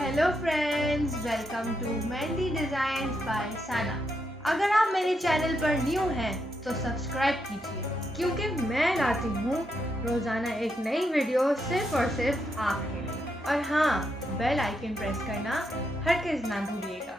Hello friends, welcome to mehndi designs bye साना। अगर आप मेरे चैनल पर न्यू हैं तो सब्सक्राइब कीजिए क्योंकि मैं लाती हूँ रोज़ाना एक नई वीडियो सिर्फ और सिर्फ आपके लिए। और हाँ, बेल आइकन प्रेस करना हरगिज़ ना भूलिएगा।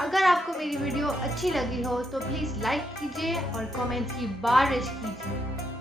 अगर आपको मेरी वीडियो अच्छी लगी हो तो प्लीज़ लाइक कीजिए और कमेंट्स की बारिश कीजिए।